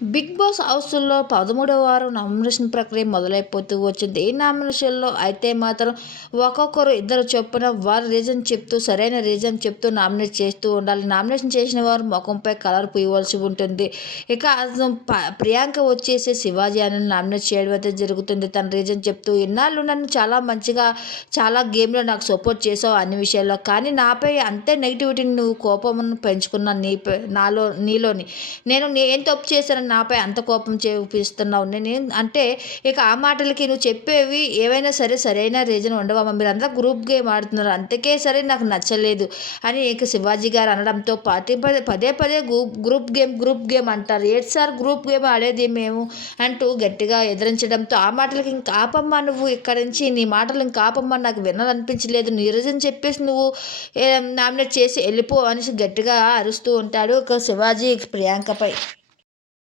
Big boss హౌస్లో పదమూడవ వారం నామినేషన్ ప్రక్రియ మొదలైపోతూ వచ్చింది. ఈ నామినేషన్లో అయితే మాత్రం ఒక్కొక్కరు ఇద్దరు చొప్పున వారి రీజన్ చెప్తూ సరైన రీజన్ చెప్తూ నామినేట్ చేస్తూ ఉండాలి. నామినేషన్ చేసిన వారు ముఖంపై కలర్ పూయవలసి ఉంటుంది. ఇక ప్రియాంక వచ్చేసి శివాజీ అని నామినేట్ చేయడం అయితే జరుగుతుంది. తన రీజన్ చెప్తూ ఇన్నాళ్ళు నన్ను చాలా మంచిగా చాలా గేమ్లో నాకు సపోర్ట్ చేసావు అన్ని విషయాల్లో కానీ నాపై అంతే నెగిటివిటీని నువ్వు కోపమును పెంచుకున్నాను నీ నాలో నీలోని. నేను ఏం తప్పు చేశాను నాపై అంత కోపం చూపిస్తున్నావు. నేను అంటే ఇక ఆ మాటలకి నువ్వు చెప్పేవి ఏవైనా సరే సరైన రీజన్ ఉండవమ్మా. మీరు అంతా గ్రూప్ గేమ్ ఆడుతున్నారు. అంతకే సరే నాకు నచ్చలేదు అని ఇక శివాజీ గారు అనడంతో పాటి పదే పదే పదే group group game group game అంటారు. ఏడు సార్ గ్రూప్ గేమ్ ఆడేది మేము అంటూ గట్టిగా ఎదిరించడంతో ఆ మాటలకి ఇంకా ఆపమ్మా నువ్వు ఇక్కడ నుంచి. నీ మాటలు ఇంకా ఆపమ్మా. నాకు వినాలనిపించలేదు. నీ రీజన్ చెప్పేసి నువ్వు నామినేట్ చేసి వెళ్ళిపో అనేసి గట్టిగా అరుస్తూ ఉంటాడు ఒక శివాజీ ప్రియాంకపై.